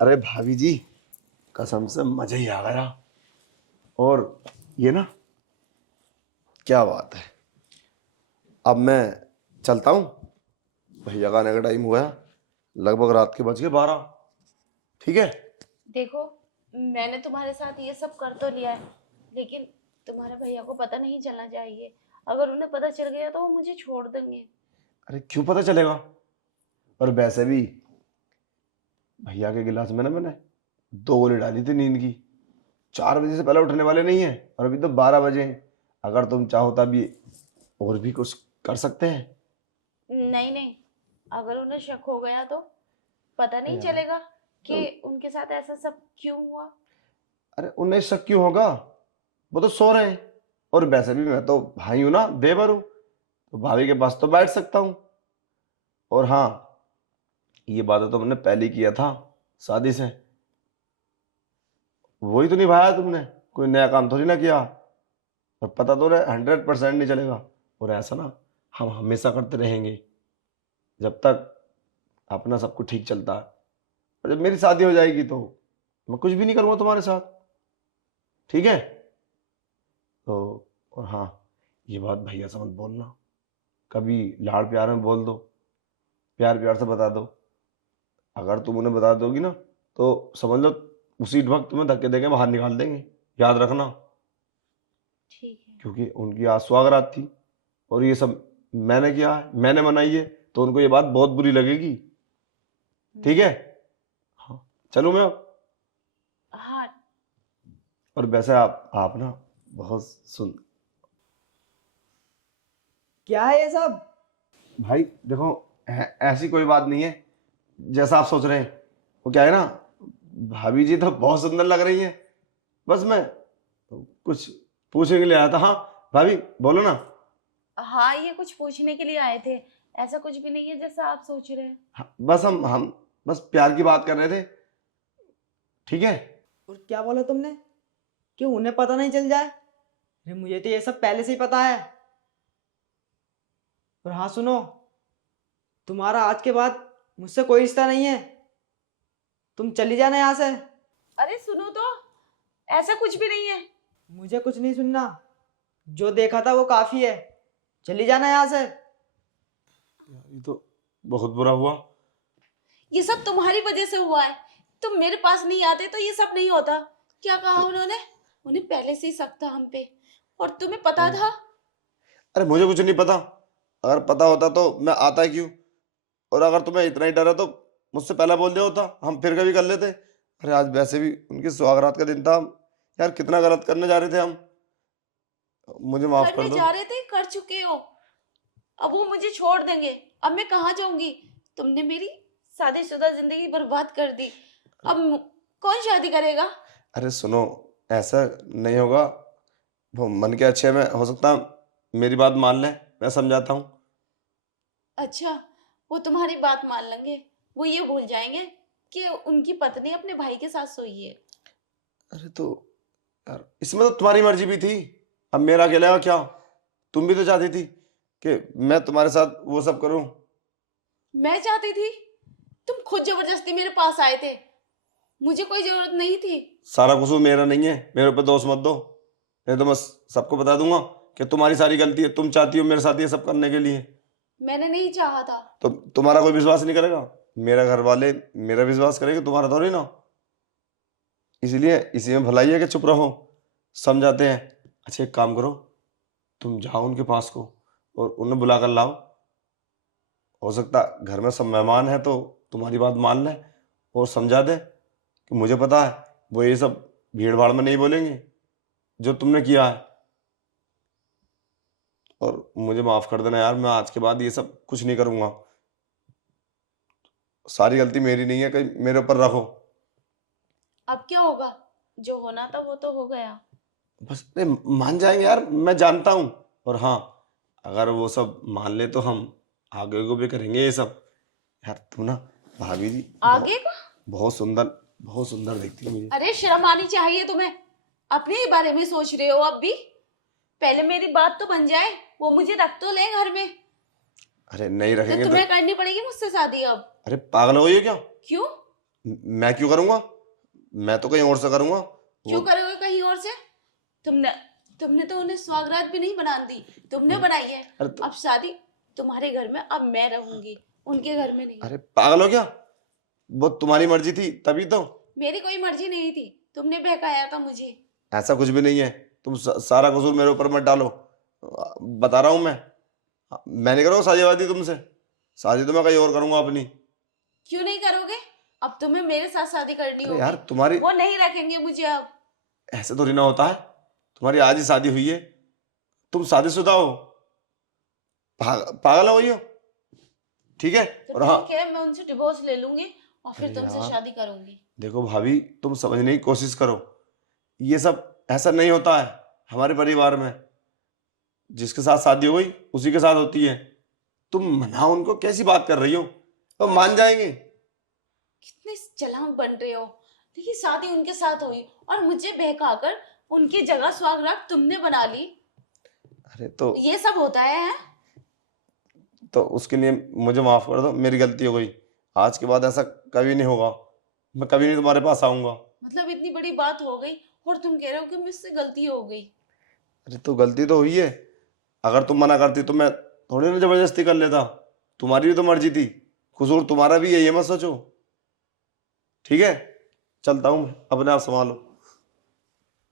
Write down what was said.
अरे भाभी जी, कसम से मजा ही आ गया। और ये ना, क्या बात है। अब मैं चलता हूँ, भैया का आने का टाइम हुआ है। लगभग रात के बज गए 12। ठीक है। देखो, मैंने तुम्हारे साथ ये सब कर तो लिया है, लेकिन तुम्हारे भैया को पता नहीं चलना चाहिए। अगर उन्हें पता चल गया तो वो मुझे छोड़ देंगे। अरे क्यों पता चलेगा? और वैसे भी भैया के गिलास में ना मैंने 2 गोली डाली थी नींद की। 4 बजे से पहले उठने वाले नहीं है, और अभी तो 12 बजे हैं। अगर तुम चाहो तब ये और भी कुछ कर सकते हैं। नहीं नहीं, अगर उन्हें शक हो गया तो पता अरे नहीं यार, चलेगा तो कि उनके साथ ऐसा सब क्यों हुआ। अरे उन्हें शक क्यों होगा? वो तो सो रहे हैं। और वैसे भी मैं तो भाई हूं ना, देवर हूं, तो भाभी के पास तो बैठ सकता हूँ। और हाँ, ये बात तो मैंने पहले किया था शादी से। वही तो निभाया तुमने। कोई नया काम थोड़ी ना किया। और पता तो रहे 100% नहीं चलेगा। और ऐसा ना, हम हमेशा करते रहेंगे जब तक अपना सब कुछ ठीक चलता है। और जब मेरी शादी हो जाएगी तो मैं कुछ भी नहीं करूँगा तुम्हारे साथ। ठीक है। तो और हाँ, ये बात भैया से मत बोलना। कभी लाड़ प्यार में बोल दो, प्यार प्यार से बता दो। अगर तुम उन्हें बता दोगी ना, तो समझ लो उसी वक्त तुम्हें धक्के देके बाहर निकाल देंगे। याद रखना। ठीक है। क्योंकि उनकी आज सुहागरात थी, और ये सब मैंने किया है, मैंने मनाई है, तो उनको ये बात बहुत बुरी लगेगी। ठीक है। हम्म। हाँ, चलूँ मैं अब? हाँ। और वैसे आप ना बहुत सुन। क्या है ये सब? भाई देखो, ऐसी कोई बात नहीं है जैसा आप सोच रहे हैं। वो क्या है ना, भाभी जी तो बहुत सुंदर लग रही हैं। बस मैं कुछ पूछने के लिए आया था। हाँ भाभी, बोलो ना। हाँ, ये कुछ पूछने के लिए आए थे। ऐसा कुछ भी नहीं है जैसा आप सोच रहे हैं। हाँ, बस हम बस प्यार की बात कर रहे थे। ठीक है। और क्या बोला तुमने? क्यों उन्हें पता नहीं चल जाए? अरे मुझे तो ये सब पहले से ही पता है। और हाँ सुनो, तुम्हारा आज के बाद मुझसे कोई रिश्ता नहीं है। तुम चली जाना यहाँ से। अरे सुनो तो, ऐसा कुछ भी नहीं है। मुझे कुछ नहीं सुनना। जो देखा था वो काफी है। चली जाना यहाँ से। ये तो बहुत बुरा हुआ। ये सब तुम्हारी वजह से हुआ है। तुम मेरे पास नहीं आते तो ये सब नहीं होता। क्या कहा उन्होंने? उन्हें पहले से ही शक था हम पे, और तुम्हें पता था। अरे मुझे कुछ नहीं पता। अगर पता होता तो मैं आता क्यों? और अगर तुम्हें इतना ही डर है तो मुझसे पहले बोल दिया होता, हम फिर कभी कर लेते। अरे आज वैसे भी उनकी सुहागरात का दिन था। यार कितना गलत करने जा रहे थे हम। मुझे माफ कर करने दो। जा रहे थे, कर चुके हो। अब वो मुझे छोड़ देंगे। अब मैं कहाँ जाऊंगी? तुमने मेरी शादीशुदा जिंदगी बर्बाद कर दी। अब कौन शादी करेगा? अरे सुनो, ऐसा नहीं होगा। वो मन के अच्छे में हो सकता है मेरी बात मान लें। मैं समझाता हूँ। अच्छा, वो तुम्हारी बात मान लेंगे। वो ये भूल जाएंगे कि उनकी पत्नी अपने भाई के साथ सोई है। अरे तो यार, इसमें तो तुम्हारी मर्जी भी थी। अब मेरा अकेले का क्या? तुम भी तो चाहती थी कि मैं तुम्हारे साथ वो सब करूं। मैं चाहती थी? तुम खुद जबरदस्ती मेरे पास आए थे। मुझे कोई जरूरत नहीं थी। सारा कसूर मेरा नहीं है, मेरे ऊपर दोष मत दो। नहीं तो मैं सबको बता दूंगा कि तुम्हारी सारी गलती है, तुम चाहती हो मेरे साथ ये सब करने के लिए। मैंने नहीं चाहा था। तो तुम्हारा कोई विश्वास नहीं करेगा? मेरा घर वाले मेरा विश्वास करेंगे, तुम्हारा थोड़ी ना। इसलिए इसी में भलाई है कि चुप रहो, समझाते हैं। अच्छा एक काम करो, तुम जाओ उनके पास को और उन्हें बुला कर लाओ। हो सकता घर में सब मेहमान हैं तो तुम्हारी बात मान लें और समझा दे कि मुझे पता है वो ये सब भीड़ भाड़ में नहीं बोलेंगे जो तुमने किया है। और मुझे माफ कर देना यार, मैं आज के बाद ये सब कुछ नहीं करूंगा। सारी गलती मेरी नहीं है, कहीं मेरे ऊपर रखो। अब क्या होगा? जो होना था वो तो हो गया। बस नहीं, मान जाएंगे यार, मैं जानता हूँ। और हाँ, अगर वो सब मान ले तो हम आगे को भी करेंगे ये सब। यार तुम ना, भाभी जी आगे का? बहुत सुंदर, बहुत सुंदर दिखती है मुझे। अरे शर्म आनी चाहिए तुम्हें। अपने ही बारे में सोच रहे हो अब भी? पहले मेरी बात तो बन जाए। वो मुझे रख तो ले घर में। अरे नहीं तो रखेंगे तो? तुम्हें करनी पड़ेगी मुझसे शादी अब। अरे पागल हो ये क्या? क्यों? मैं क्यों करूंगा? मैं तो कहीं और से करूंगा। क्यों वो करोगे कहीं और से? तुमने तुमने तो उन्हें स्वागरात भी नहीं बना दी, तुमने बनाई है। अरे अब शादी तुम्हारे घर में अब मैं रहूंगी, उनके घर में नहीं। अरे पागल हो क्या? वो तुम्हारी मर्जी थी तभी तो। मेरी कोई मर्जी नहीं थी, तुमने बहकाया था मुझे। ऐसा कुछ भी नहीं है। तुम सारा कसूर मेरे ऊपर मत डालो। बता रहा हूँ मैं नहीं करूँगा शादीवादी तुमसे। शादी तो मैं कहीं और करूंगा अपनी। क्यों नहीं करोगे? अब तुम्हें मेरे साथ शादी करनी अरे यार होगी। तुम्हारी वो नहीं रखेंगे मुझे अब। ऐसे थोड़ी ना होता है। तुम्हारी आज ही शादी हुई है, तुम शादीशुदा हो। पागल हो गई हो? ठीक है। तो और हाँ ठीक है, मैं उनसे डिवोर्स ले लूंगी और फिर अरे तुमसे यार शादी करूंगी। देखो भाभी, तुम समझने की कोशिश करो। ये सब ऐसा नहीं होता है हमारे परिवार में। जिसके साथ शादी हो गई उसी के साथ होती है। तुम मनाओ उनको, कैसी बात कर रही हो? अब मान जाएंगे। कितने चालाक बन रहे हो। देखिए, शादी उनके साथ हुई और मुझे बहकाकर उनकी जगह सुहागरात तुमने बना ली। अरे तो ये सब होता है? उसके लिए मुझे माफ कर दो, मेरी गलती हो गई। आज के बाद ऐसा कभी नहीं होगा। मैं कभी नहीं तुम्हारे पास आऊंगा। मतलब इतनी बड़ी बात हो गई और तुम कह रहे हो कि मुझसे गलती हो गई। अरे तो गलती तो हुई है। अगर तुम मना करती तो मैं थोड़ी ना जबरदस्ती कर लेता। तुम्हारी भी तो मर्जी थी। कसूर तुम्हारा भी है, ये मत सोचो। ठीक है, चलता हूँ मैं, अपने आप संभालो।